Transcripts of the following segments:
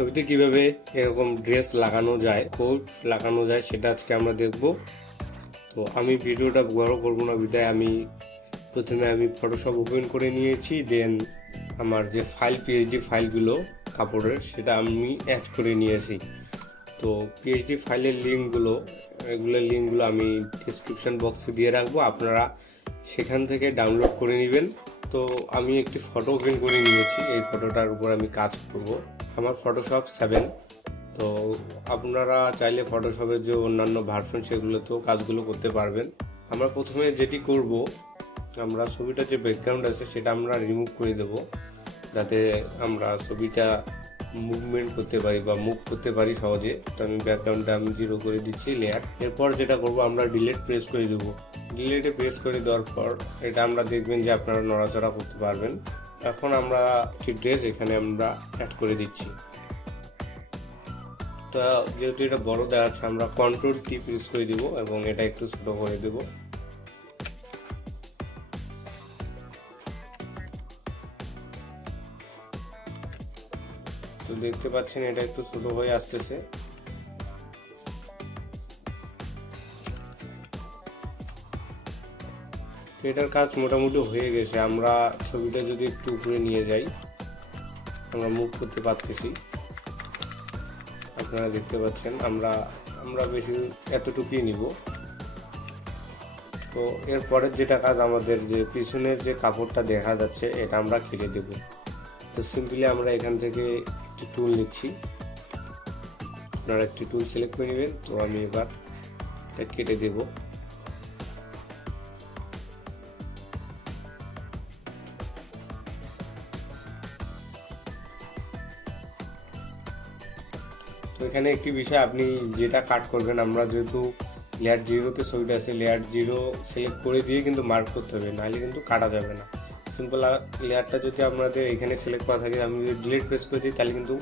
ছবিতে কিভাবে এরকম ড্রেস লাগানো যায়, কোট লাগানো যায় সেটা আজকে আমরা দেখব। তো আমি ভিডিওটা বড় করবো না বিধায় প্রথমে আমি ফটোশপ ওপেন করে নিয়েছি, দেন আমার যে পিএইচডি ফাইলগুলো কাপড়ের সেটা আমি অ্যাড করে নিয়েছি। তো পিএইচডি ফাইলের লিঙ্কগুলো আমি ডিসক্রিপশন বক্সে দিয়ে রাখবো, আপনারা সেখান থেকে ডাউনলোড করে নেবেন। তো আমি একটি ফটো ওপেন করে নিয়েছি, এই ফটোটার উপর আমি কাজ করব। আমার ফটোশপ 7। তো আপনারা চাইলে ফটোশপের যে অন্যান্য ভার্সন সেগুলোতেও কাজগুলো করতে পারবেন। আমরা প্রথমে যেটি করব, আমরা ছবিটার যে ব্যাকগ্রাউন্ড আছে সেটা আমরা রিমুভ করে দেব, যাতে আমরা ছবিটা মুভমেন্ট করতে পারি বা মুভ করতে পারি সহজে। তো আমি ব্যাকগ্রাউন্ডটা 0 করে দিচ্ছি লেয়ার। এরপর যেটা করব, আমরা ডিলিট প্রেস করে দেব। ডিলিটে প্রেস করে দেওয়ার পর এটা আমরা দেখবেন যে আপনারা নড়াচড়া করতে পারবেন। এখন আমরা ঠিক ড্রেস এখানে আমরা অ্যাড করে দিচ্ছি। তো যেহেতু এটা বড় দেখাচ্ছে, আমরা কন্ট্রোল কি প্রেস করে দিব এবং এটা একটু ছোট করে দেব। তো দেখতে পাচ্ছেন এটা একটু ছোট হয়ে আসতেছে। এটার কাজ মোটামুটি হয়ে গেছে। আমরা ছবিটা যদি একটু উপরে নিয়ে যাই, আমরা মুভ করতে পারতেছি, আপনারা দেখতে পাচ্ছেন। আমরা বেশি এতটুকুই নিব। তো এরপরের যেটা কাজ, আমাদের যে পিছনের যে কাপড়টা দেখা যাচ্ছে এটা আমরা কেটে দেব। তো সিম্পলি আমরা এখান থেকে একটি টুল নিচ্ছি, আপনারা একটি টুল সিলেক্ট করে নেবেন। তো আমি এবার এটা কেটে দেব। তো এখানে একটি বিষয়, আপনি যেটা কাট করবেন, আমরা যেহেতু লেয়ার 0-তে ছবিটা আছে, লেয়ার 0 সিলেক্ট করে দিয়ে কিন্তু মার্ক করতে হবে, নাহলে কিন্তু কাটা যাবে না। সিম্পল লেয়ারটা যদি আপনাদের এখানে সিলেক্ট করা থাকে, আমি যদি ডিলিট প্রেস করে দিই তাহলে কিন্তু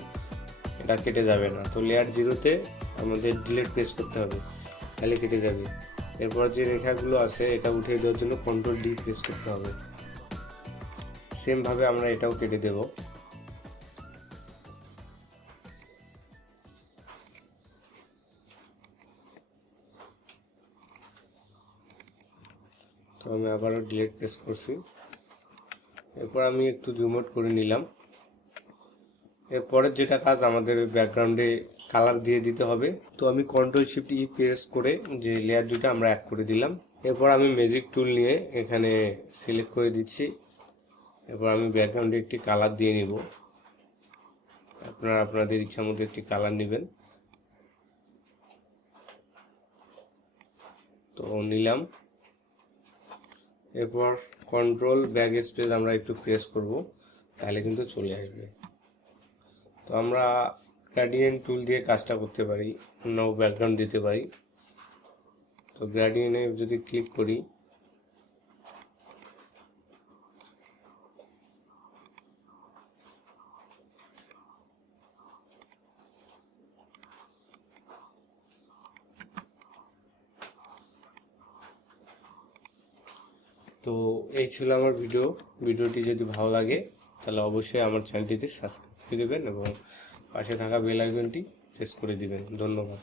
এটা কেটে যাবে না। তো লেয়ার 0-তে আমাদের ডিলিট প্রেস করতে হবে, তাহলে কেটে যাবে। এরপর যে রেখাগুলো আছে এটা উঠিয়ে দেওয়ার জন্য কন্ট্রোল ডি প্রেস করতে হবে। সেমভাবে আমরা এটাও কেটে দেব। তো আমি আবারও ডিলিট প্রেস করছি। এরপর আমি একটু জুম আউট করে নিলাম। এরপরের যেটা কাজ, আমাদের ব্যাকগ্রাউন্ডে কালার দিয়ে দিতে হবে। তো আমি কন্ট্রোল শিফট ই প্রেস করে যে লেয়ার 2টা আমরা অ্যাড করে দিলাম। এরপর আমি ম্যাজিক টুল নিয়ে এখানে সিলেক্ট করে দিচ্ছি। এরপর আমি ব্যাকগ্রাউন্ডে একটি কালার দিয়ে নিব। আপনারা আপনাদের ইচ্ছা মতো একটি কালার নেবেন। তো নিলাম। এরপর কন্ট্রোল ব্যাক স্পেস আমরা একটু প্রেস করব, তাহলে কিন্তু চলে আসবে। তো আমরা গ্রেডিয়েন্ট টুল দিয়ে কাজটা করতে পারি, অন্য ব্যাকগ্রাউন্ড দিতে পারি। তো গ্রেডিয়েন্টে যদি ক্লিক করি, তো এই ছিল আমার ভিডিওটি যদি ভালো লাগে তাহলে অবশ্যই আমার চ্যানেলটিতে সাবস্ক্রাইব করে দেবেন এবং পাশে থাকা বেল আইকনটি প্রেস করে দিবেন। ধন্যবাদ।